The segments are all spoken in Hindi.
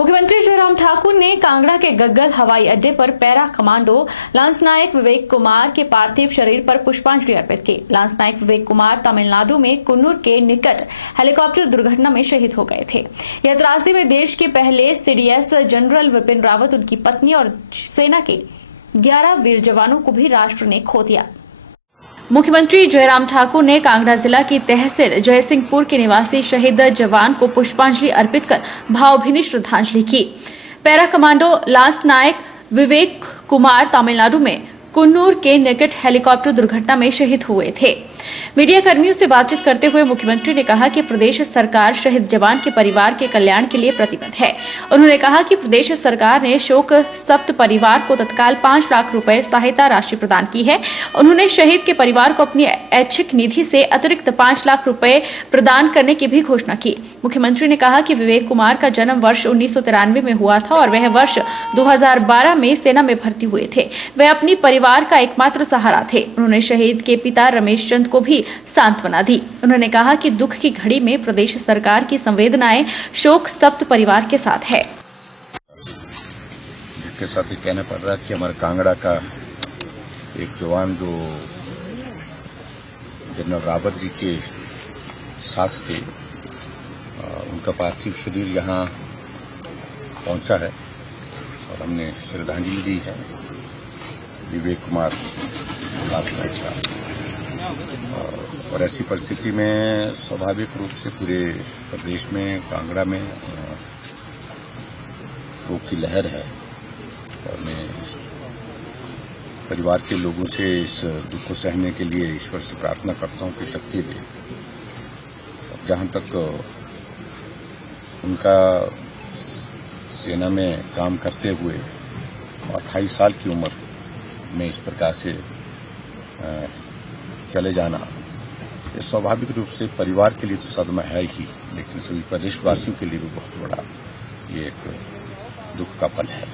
मुख्यमंत्री जयराम ठाकुर ने कांगड़ा के गग्गल हवाई अड्डे पर पैरा कमांडो लांस नायक विवेक कुमार के पार्थिव शरीर पर पुष्पांजलि अर्पित की। लांस नायक विवेक कुमार तमिलनाडु में कुन्नूर के निकट हेलीकॉप्टर दुर्घटना में शहीद हो गए थे। यह त्रासदी में देश के पहले सीडीएस जनरल विपिन रावत, उनकी पत्नी और सेना के 11 वीर जवानों को भी राष्ट्र ने खो दिया। मुख्यमंत्री जयराम ठाकुर ने कांगड़ा जिला की तहसील जयसिंहपुर के निवासी शहीद जवान को पुष्पांजलि अर्पित कर भावभीनी श्रद्धांजलि की। पैरा कमांडो लांस नायक विवेक कुमार तमिलनाडु में कुन्नूर के निकट हेलीकॉप्टर दुर्घटना में शहीद हुए थे। मीडिया कर्मियों से बातचीत करते हुए मुख्यमंत्री ने कहा कि प्रदेश सरकार शहीद जवान के परिवार के कल्याण के लिए प्रतिबद्ध है। उन्होंने कहा कि प्रदेश सरकार ने शोक स्तब्ध परिवार को तत्काल 5 लाख रुपए सहायता राशि प्रदान की है। उन्होंने शहीद के परिवार को अपनी ऐच्छिक निधि से अतिरिक्त 5 लाख रुपए प्रदान करने की भी घोषणा की। मुख्यमंत्री ने कहा कि विवेक कुमार का जन्म वर्ष 1993 में हुआ था और वह वर्ष 2012 में सेना में भर्ती हुए थे। वह अपनी परिवार का एकमात्र सहारा थे। उन्होंने शहीद के पिता रमेश चंद को भी सांत्वना दी। उन्होंने कहा कि दुख की घड़ी में प्रदेश सरकार की संवेदनाएं शोक स्तब्ध परिवार के साथ है। जिसके साथ ही कहना पड़ रहा है कि हमारे कांगड़ा का एक जवान जो जनरल रावत जी के साथ थे, उनका पार्थिव शरीर यहाँ पहुंचा है और हमने श्रद्धांजलि दी है विवेक कुमार लाभदायक का। और ऐसी परिस्थिति में स्वाभाविक रूप से पूरे प्रदेश में, कांगड़ा में शोक की लहर है और मैं परिवार के लोगों से इस दुख को सहने के लिए ईश्वर से प्रार्थना करता हूं कि शक्ति दे। जहां तक उनका सेना में काम करते हुए 28 साल की उम्र में इस प्रकार से चले जाना, ये स्वाभाविक रूप से परिवार के लिए तो सदमा है ही, लेकिन सभी प्रदेशवासियों के लिए भी बहुत बड़ा ये एक दुख का पल है।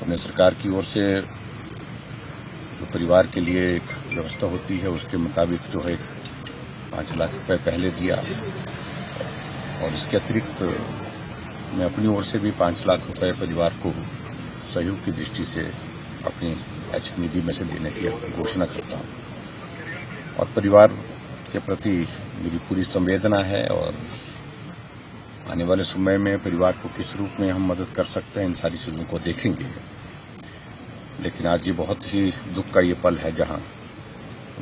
हमने सरकार की ओर से जो परिवार के लिए एक व्यवस्था होती है उसके मुताबिक जो है 5 लाख रुपए पहले दिया और इसके अतिरिक्त मैं अपनी ओर से भी 5 लाख रुपए परिवार को सहयोग की दृष्टि से अपनी ऐच्छिक निधि में से देने की घोषणा करता हूं। और परिवार के प्रति मेरी पूरी संवेदना है और आने वाले समय में परिवार को किस रूप में हम मदद कर सकते हैं, इन सारी चीजों को देखेंगे। लेकिन आज ये बहुत ही दुख का ये पल है जहां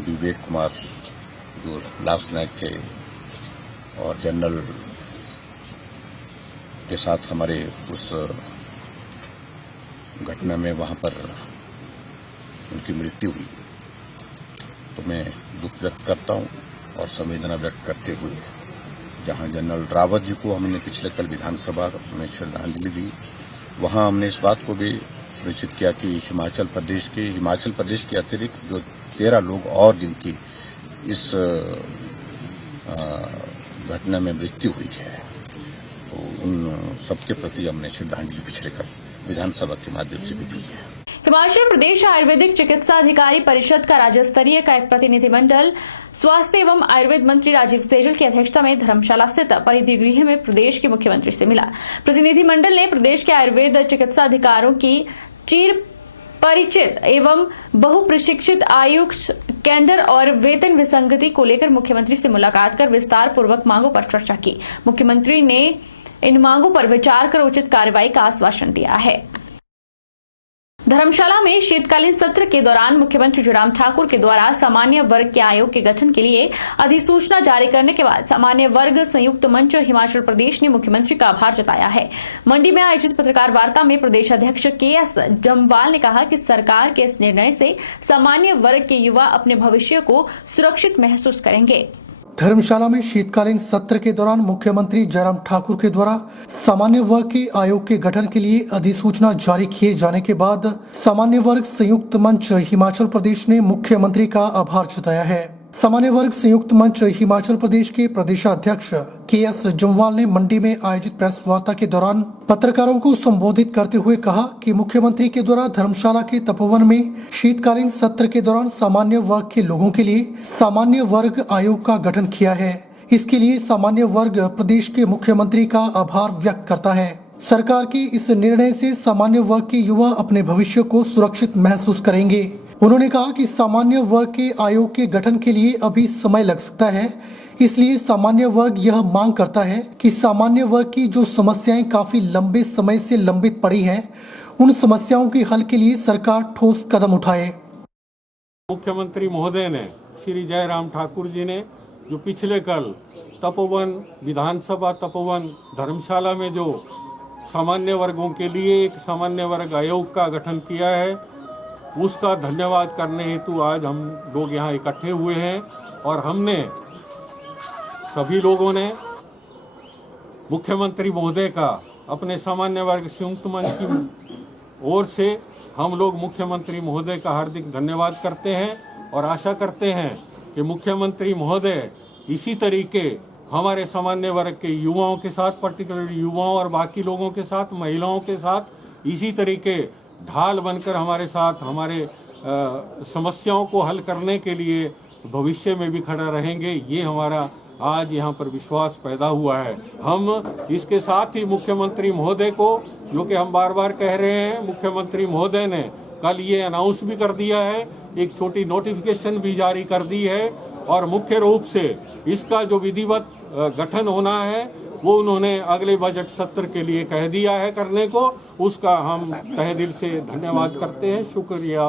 विवेक कुमार जो लांस नायक थे और जनरल के साथ हमारे उस घटना में वहां पर उनकी मृत्यु हुई, तो मैं दुख व्यक्त करता हूं और संवेदना व्यक्त करते हुए जहां जनरल रावत जी को हमने पिछले कल विधानसभा में श्रद्धांजलि दी, वहां हमने इस बात को भी सुनिश्चित किया कि हिमाचल प्रदेश के अतिरिक्त जो 13 लोग और जिनकी इस घटना में मृत्यु हुई है, तो उन सबके प्रति हमने श्रद्धांजलि पिछले कल विधानसभा के माध्यम से भी दी है। हिमाचल प्रदेश आयुर्वेदिक चिकित्सा अधिकारी परिषद का राज्य स्तरीय का एक प्रतिनिधिमंडल स्वास्थ्य एवं आयुर्वेद मंत्री राजीव सैजल की अध्यक्षता में धर्मशाला स्थित परिधि गृह में प्रदेश के मुख्यमंत्री से मिला। प्रतिनिधिमंडल ने प्रदेश के आयुर्वेद चिकित्सा अधिकारियों की चिर परिचित एवं बहुप्रशिक्षित आयुष कैडर और वेतन विसंगति को लेकर मुख्यमंत्री से मुलाकात कर विस्तार पूर्वक मांगों पर चर्चा की। मुख्यमंत्री ने इन मांगों पर विचार कर उचित कार्रवाई का आश्वासन दिया है। धर्मशाला में शीतकालीन सत्र के दौरान मुख्यमंत्री जयराम ठाकुर के द्वारा सामान्य वर्ग के आयोग के गठन के लिए अधिसूचना जारी करने के बाद सामान्य वर्ग संयुक्त मंच हिमाचल प्रदेश ने मुख्यमंत्री का आभार जताया है। मंडी में आयोजित पत्रकार वार्ता में प्रदेश अध्यक्ष KS जम्वाल ने कहा कि सरकार के इस निर्णय से सामान्य वर्ग के युवा अपने भविष्य को सुरक्षित महसूस करेंगे। धर्मशाला में शीतकालीन सत्र के दौरान मुख्यमंत्री जयराम ठाकुर के द्वारा सामान्य वर्ग के आयोग के गठन के लिए अधिसूचना जारी किए जाने के बाद सामान्य वर्ग संयुक्त मंच हिमाचल प्रदेश ने मुख्यमंत्री का आभार जताया है। सामान्य वर्ग संयुक्त मंच हिमाचल प्रदेश के प्रदेशाध्यक्ष KS जम्वाल ने मंडी में आयोजित प्रेस वार्ता के दौरान पत्रकारों को संबोधित करते हुए कहा कि मुख्यमंत्री के द्वारा धर्मशाला के तपोवन में शीतकालीन सत्र के दौरान सामान्य वर्ग के लोगों के लिए सामान्य वर्ग आयोग का गठन किया है। इसके लिए सामान्य वर्ग प्रदेश के मुख्यमंत्री का आभार व्यक्त करता है। सरकार के इस निर्णय से सामान्य वर्ग के युवा अपने भविष्य को सुरक्षित महसूस करेंगे। उन्होंने कहा कि सामान्य वर्ग के आयोग के गठन के लिए अभी समय लग सकता है, इसलिए सामान्य वर्ग यह मांग करता है कि सामान्य वर्ग की जो समस्याएं काफी लंबे समय से लंबित पड़ी हैं, उन समस्याओं के हल के लिए सरकार ठोस कदम उठाए। मुख्यमंत्री महोदय ने श्री जयराम ठाकुर जी ने जो पिछले कल तपोवन विधानसभा तपोवन धर्मशाला में जो सामान्य वर्गों के लिए एक सामान्य वर्ग आयोग का गठन किया है, उसका धन्यवाद करने हेतु आज हम लोग यहाँ इकट्ठे हुए हैं। और हमने सभी लोगों ने मुख्यमंत्री महोदय का अपने सामान्य वर्ग संयुक्त मंच की ओर से हम लोग मुख्यमंत्री महोदय का हार्दिक धन्यवाद करते हैं और आशा करते हैं कि मुख्यमंत्री महोदय इसी तरीके हमारे सामान्य वर्ग के युवाओं के साथ, पर्टिकुलरली युवाओं और बाकी लोगों के साथ, महिलाओं के साथ इसी तरीके ढाल बनकर हमारे साथ हमारे समस्याओं को हल करने के लिए भविष्य में भी खड़ा रहेंगे। ये हमारा आज यहाँ पर विश्वास पैदा हुआ है। हम इसके साथ ही मुख्यमंत्री महोदय को, जो कि हम बार बार कह रहे हैं, मुख्यमंत्री महोदय ने कल ये अनाउंस भी कर दिया है, एक छोटी नोटिफिकेशन भी जारी कर दी है और मुख्य रूप से इसका जो विधिवत गठन होना है वो उन्होंने अगले बजट सत्र के लिए कह दिया है करने को। उसका हम तहे दिल से धन्यवाद करते हैं, शुक्रिया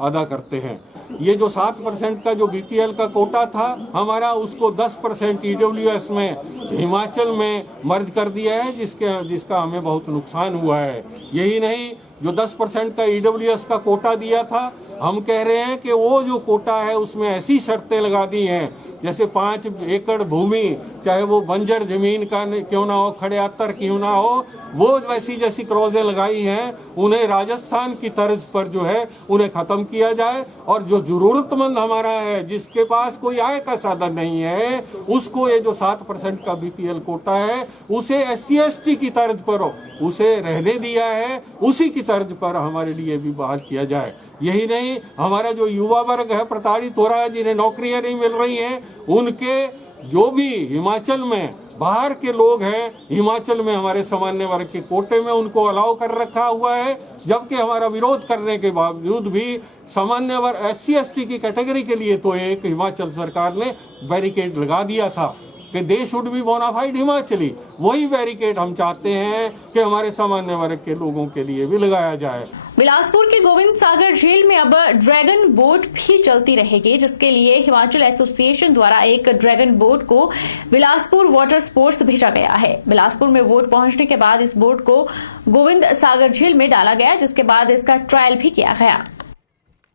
अदा करते हैं। ये जो 7% का जो बीपीएल का कोटा था हमारा, उसको 10% ईडब्ल्यूएस में हिमाचल में मर्ज कर दिया है, जिसका हमें बहुत नुकसान हुआ है। यही नहीं, जो 10% का ईडब्ल्यूएस का कोटा दिया था, हम कह रहे हैं कि वो जो कोटा है उसमें ऐसी शर्तें लगा दी हैं, जैसे 5 एकड़ भूमि, चाहे वो बंजर जमीन का क्यों ना हो, खड़ियातर क्यों ना हो, वो वैसी जैसी क्लॉजें लगाई हैं, उन्हें राजस्थान की तर्ज पर जो है उन्हें ख़त्म किया जाए। और जो ज़रूरतमंद हमारा है, जिसके पास कोई आय का साधन नहीं है, उसको ये जो 7% का बीपीएल कोटा है, उसे SC/ST की तर्ज पर उसे रहने दिया है, उसी की तर्ज पर हमारे लिए भी बहाल किया जाए। यही नहीं, हमारा जो युवा वर्ग है प्रताड़ित हो रहा है, जिन्हें नौकरियां नहीं मिल रही हैं, उनके जो भी हिमाचल में बाहर के लोग हैं, हिमाचल में हमारे सामान्य वर्ग के कोटे में उनको अलाउ कर रखा हुआ है, जबकि हमारा विरोध करने के बावजूद भी सामान्य वर्ग SC/ST की कैटेगरी के लिए तो एक हिमाचल सरकार ने बैरिकेड लगा दिया था कि they should be bona fide Himachali. वही बैरिकेड हम चाहते हैं कि हमारे सामान्य वर्ग के लोगों के लिए भी लगाया जाए। बिलासपुर के गोविंद सागर झील में अब ड्रैगन बोट भी चलती रहेगी, जिसके लिए हिमाचल एसोसिएशन द्वारा एक ड्रैगन बोट को बिलासपुर वाटर स्पोर्ट्स भेजा गया है। बिलासपुर में बोट पहुंचने के बाद इस बोट को गोविंद सागर झील में डाला गया, जिसके बाद इसका ट्रायल भी किया गया।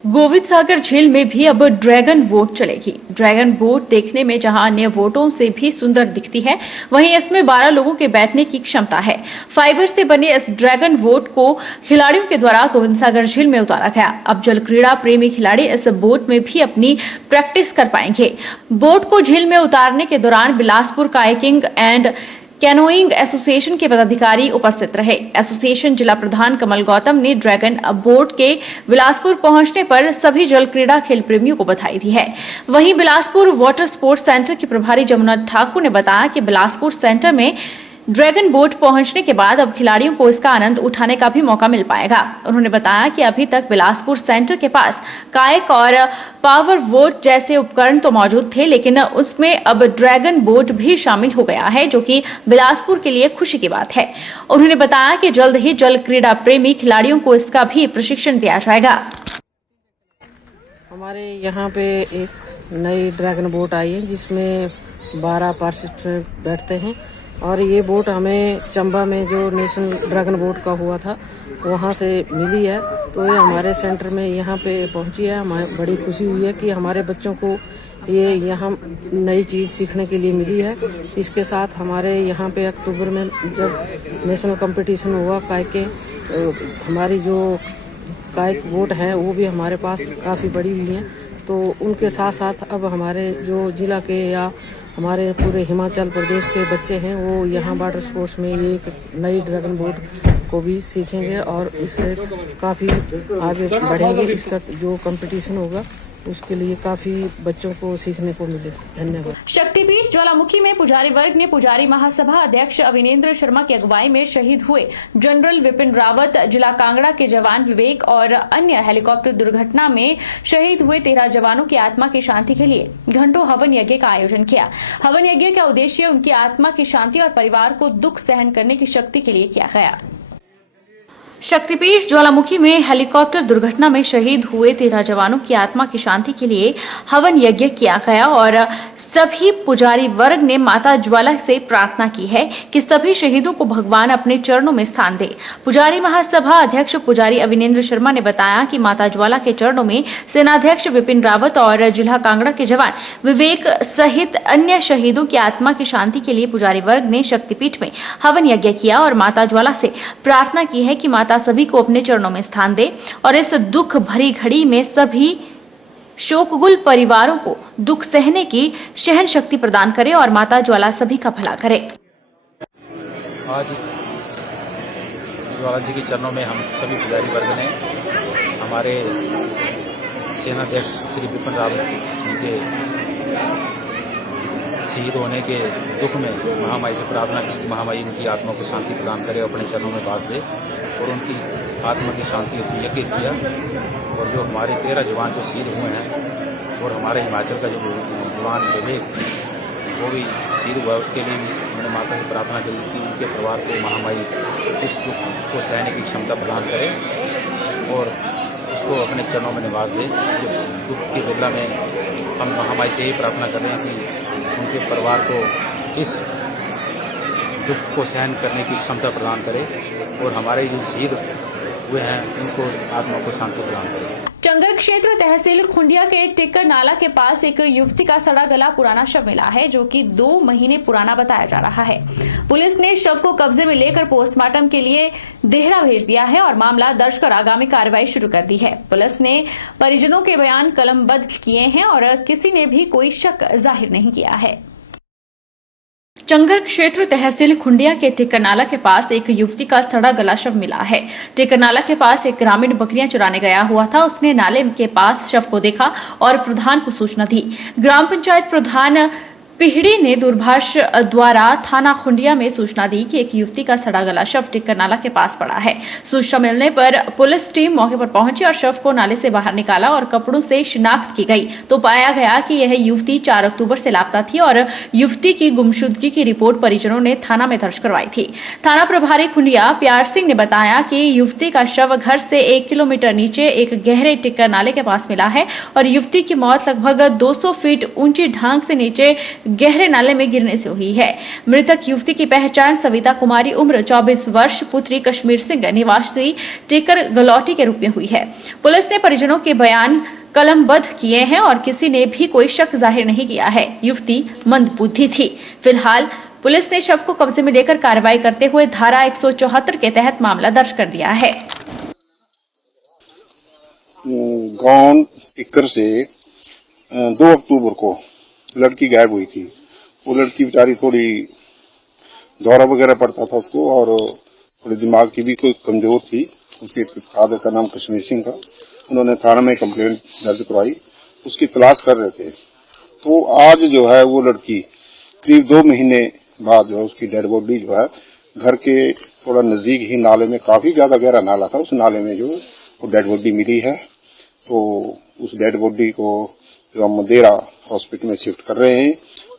गोविंद सागर झील में भी अब ड्रैगन बोट चलेगी। ड्रैगन बोट देखने में जहां अन्य बोटों से भी सुंदर दिखती है, वहीं इसमें 12 लोगों के बैठने की क्षमता है। फाइबर से बने इस ड्रैगन बोट को खिलाड़ियों के द्वारा गोविंद सागर झील में उतारा गया। अब जल क्रीड़ा प्रेमी खिलाड़ी इस बोट में भी अपनी प्रैक्टिस कर पाएंगे। बोट को झील में उतारने के दौरान Bilaspur kayaking and canoeing association के पदाधिकारी उपस्थित रहे। एसोसिएशन जिला प्रधान कमल गौतम ने ड्रैगन बोट के बिलासपुर पहुंचने पर सभी जल क्रीड़ा खेल प्रेमियों को बधाई दी है। वहीं बिलासपुर वाटर स्पोर्ट्स सेंटर के प्रभारी जमुना ठाकुर ने बताया कि बिलासपुर सेंटर में ड्रैगन बोट पहुंचने के बाद अब खिलाड़ियों को इसका आनंद उठाने का भी मौका मिल पाएगा। उन्होंने बताया कि अभी तक बिलासपुर सेंटर के पास कायक और पावर बोट जैसे उपकरण तो मौजूद थे, लेकिन उसमें अब ड्रैगन बोट भी शामिल हो गया है, जो कि बिलासपुर के लिए खुशी की बात है। उन्होंने बताया कि जल्द ही जल क्रीड़ा प्रेमी खिलाड़ियों को इसका भी प्रशिक्षण दिया जाएगा। हमारे यहाँ पे एक नई ड्रैगन बोट आई है, जिसमें 12 पार्टिसिपेंट बैठते हैं और ये बोट हमें चंबा में जो नेशनल ड्रैगन बोट का हुआ था वहाँ से मिली है, तो ये हमारे सेंटर में यहाँ पे पहुँची है। हमें बड़ी खुशी हुई है कि हमारे बच्चों को ये यहाँ नई चीज़ सीखने के लिए मिली है। इसके साथ हमारे यहाँ पे अक्टूबर में जब नेशनल कंपटीशन हुआ कायक के, हमारी जो कायक बोट हैं वो भी हमारे पास काफ़ी बड़ी हुई हैं, तो उनके साथ साथ अब हमारे जो जिला के या हमारे पूरे हिमाचल प्रदेश के बच्चे हैं वो यहाँ वाटर स्पोर्ट्स में ये एक नई ड्रैगन बोट को भी सीखेंगे और इससे काफ़ी आगे बढ़ेंगे। इसका जो कंपटीशन होगा उसके लिए काफी बच्चों को सीखने को मिले। धन्यवाद। शक्तिपीठ ज्वालामुखी में पुजारी वर्ग ने पुजारी महासभा अध्यक्ष अविनेंद्र शर्मा की अगुवाई में शहीद हुए जनरल विपिन रावत, जिला कांगड़ा के जवान विवेक और अन्य हेलीकॉप्टर दुर्घटना में शहीद हुए 13 जवानों की आत्मा की शांति के लिए घंटों हवन यज्ञ का आयोजन किया। हवन यज्ञ का उद्देश्य उनकी आत्मा की शांति और परिवार को दुख सहन करने की शक्ति के लिए किया गया। शक्तिपीठ ज्वालामुखी में हेलीकॉप्टर दुर्घटना में शहीद हुए 13 जवानों की आत्मा की शांति के लिए हवन यज्ञ किया गया और सभी पुजारी वर्ग ने माता ज्वाला से प्रार्थना की है कि सभी शहीदों को भगवान अपने चरणों में स्थान दे। पुजारी महासभा अध्यक्ष पुजारी अविनेंद्र शर्मा ने बताया कि माता ज्वाला के चरणों में सेनाध्यक्ष विपिन रावत और जिला कांगड़ा के जवान विवेक सहित अन्य शहीदों की आत्मा की शांति के लिए पुजारी वर्ग ने शक्तिपीठ में हवन यज्ञ किया और माता ज्वाला से प्रार्थना की है कि माता सभी को अपने चरणों में स्थान दे और इस दुख भरी घड़ी में सभी शोकगुल परिवारों को दुख सहने की सहन शक्ति प्रदान करे और माता ज्वाला सभी का भला करे। आज ज्वाला जी के चरणों में हम सभी पुजारी वर्ग ने हमारे सेनाध्यक्ष श्री विपिन रावत जी के शहीद होने के दुख में महामाई से प्रार्थना की कि महामाई उनकी आत्मा को शांति प्रदान करे, अपने चरणों में वास दे और उनकी आत्मा की शांति हेतु यज्ञ किया। और जो हमारे 13 जवान जो शहीद हुए हैं और हमारे हिमाचल का जो जवान विवेक वो भी शहीद हुआ, उसके लिए भी मैंने माता से प्रार्थना की कि उनके परिवार को महामाई इस दुख को सहने की क्षमता प्रदान करे और उसको अपने चरणों में निवास दे। जो दुख की बेला में हम महामाई से यही प्रार्थना कर रहे हैं कि उनके परिवार को इस दुख को सहन करने की क्षमता प्रदान करे और हमारे जो शहीद हुए हैं उनको आत्मा को शांति प्रदान करे। चंगर क्षेत्र तहसील खुंडिया के टिक्कर नाला के पास एक युवती का सड़ा गला पुराना शव मिला है, जो कि 2 महीने पुराना बताया जा रहा है। पुलिस ने शव को कब्जे में लेकर पोस्टमार्टम के लिए देहरा भेज दिया है और मामला दर्ज कर आगामी कार्रवाई शुरू कर दी है। पुलिस ने परिजनों के बयान कलमबद्ध किए हैं और किसी ने भी कोई शक जाहिर नहीं किया है। चंगर क्षेत्र तहसील खुंडिया के टिक्करनाला के पास एक युवती का सड़ा गला शव मिला है। टिक्करनाला के पास एक ग्रामीण बकरियां चुराने गया हुआ था। उसने नाले के पास शव को देखा और प्रधान को सूचना दी। ग्राम पंचायत प्रधान पिहड़ी ने दूरभाष द्वारा थाना खुंडिया में सूचना दी कि एक युवती का सड़ा गला शव टिक्करनाला के पास पड़ा है। सूचना मिलने पर पुलिस टीम मौके पर पहुंची और शव को नाले से बाहर निकाला और कपड़ों से शिनाख्त की गई तो पाया गया कि यह युवती 4 अक्टूबर से लापता थी और युवती की गुमशुदगी की रिपोर्ट परिजनों ने थाना में दर्ज करवाई थी। थाना प्रभारी खुंडिया प्यार सिंह ने बताया कि युवती का शव घर से 1 किलोमीटर नीचे एक गहरे टिक्करनाले के पास मिला है और युवती की मौत लगभग 200 फीट ऊंची ढांक से नीचे गहरे नाले में गिरने से हुई है। मृतक युवती की पहचान सविता कुमारी उम्र 24 वर्ष पुत्री कश्मीर सिंह निवासी टिक्कर गलौटी के रूप में हुई है। पुलिस ने परिजनों के बयान कलमबद्ध किए हैं और किसी ने भी कोई शक जाहिर नहीं किया है। युवती मंदबुद्धि थी। फिलहाल पुलिस ने शव को कब्जे में लेकर कार्रवाई करते हुए धारा 174 के तहत मामला दर्ज कर दिया है। गांव टिक्कर से 2 अक्टूबर को लड़की गायब हुई थी। वो लड़की बेचारी थोड़ी दौरा वगैरह पड़ता था उसको और थोड़ी दिमाग की भी कोई कमजोर थी। उसके फादर का नाम कश्मीर सिंह था। उन्होंने थाना में कंप्लेंट दर्ज करवाई, उसकी तलाश कर रहे थे। तो आज जो है वो लड़की करीब 2 महीने बाद जो है उसकी डेड बॉडी जो है घर के थोड़ा नजदीक ही नाले में, काफी ज्यादा गहरा नाला था, उस नाले में जो वो डेड बॉडी मिली है। तो उस डेड बॉडी को जो हम देहरा हॉस्पिटल में शिफ्ट कर रहे हैं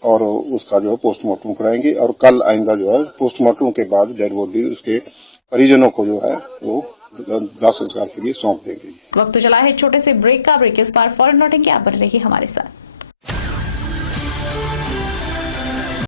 और उसका जो है पोस्टमार्टम कराएंगे और कल आएंगे जो है पोस्टमार्टम के बाद डेड बॉडी उसके परिजनों को जो है वो दाह संस्कार के लिए सौंप देंगे। वक्त तो चला है छोटे से ब्रेक का। ब्रेक के उस पार फौरन लौटेंगे, आप बने रहिए हमारे साथ।